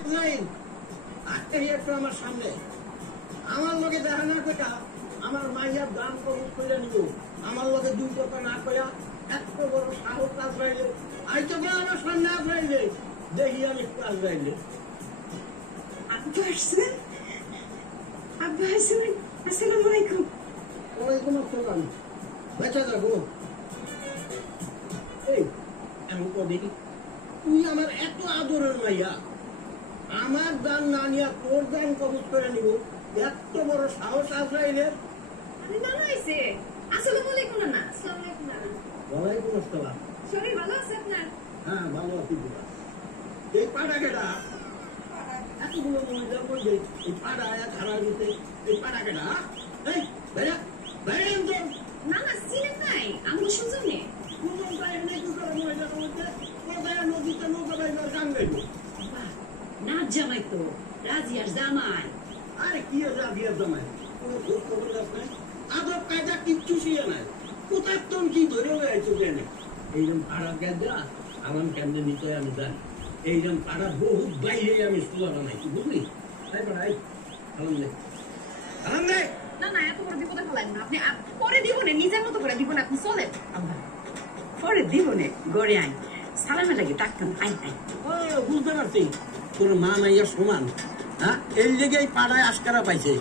এক লাইন আটকে একটু আমার সামনে আমার লগে দেখা না কইটা আমার মাইয়ার দাম কবুল করে নিব আমার লগে দুই কথা না কইয়া এত বড় সাহস আজরাইলে আইতো গো আমার সামনে আজরাইলে দেখি আমি আজরাইলে আব্বা আসছেন আসসালামু আলাইকুম। ওয়ালাইকুম আসসালাম। বেঁচে যাবো এই আমি তো দেখি তুই আমার এত আদরের মাইয়া আমার দান না নিয়া তোর দান কবুল করে নিব এত বড় সাহস আজরাইলে। আরে না না আইছে আসসালামু আলাইকুম না আসসালামু আলাইকুম না ওয়ালাইকুম আসসালাম। শরীর ভালো আছে আপনার? হ্যাঁ ভালো আছি বুড়া। এই পাড়া কেটা এতগুলো মহিলার মধ্যে এই পাড়া ছাড়া দিতে এই পাড়া কেটা এই বেড়া বেড়া তো না না চিনেন নাই আমি শুনছেন নে কোন টাইম নেই দুটো মহিলার মধ্যে কোথায় নদীতে নৌকা বাইবার গান গাইব। না জামাই তো রাজিয়ার জামাই। আরে কি রাজিয়ার জামাই কোনো খোঁজ খবর নাই আদব কায়দা কিচ্ছু শিয়ে নাই কোথায় তোর কি ধরে হয়েছে কেনে এইরকম পাড়া কেন্দ্রা আমার কেন্দ্রে নিতে আমি জানি এইরকম পাড়া বহুত বাইরে আমি স্কুল বানাইছি বুঝলি তাই পাড়াই আলাম দে আলাম দে। না না এত বড় বিপদে ফেলাইন না আপনি পরে দিব না নিজের মতো করে দিব না আপনি চলেন আব্বা পরে দিব না গড়ে আই সালামে লাগে ডাক্তার আই আই বুঝতে পারছি তোর মা মাইয়া সমান হ্যাঁ এই জায়গায় পাড়ায় আস্কারা পাইছে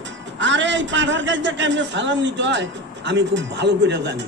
আরে এই পাড়ার কাছে কেমনে সালাম নিতে হয় আমি খুব ভালো করে জানি।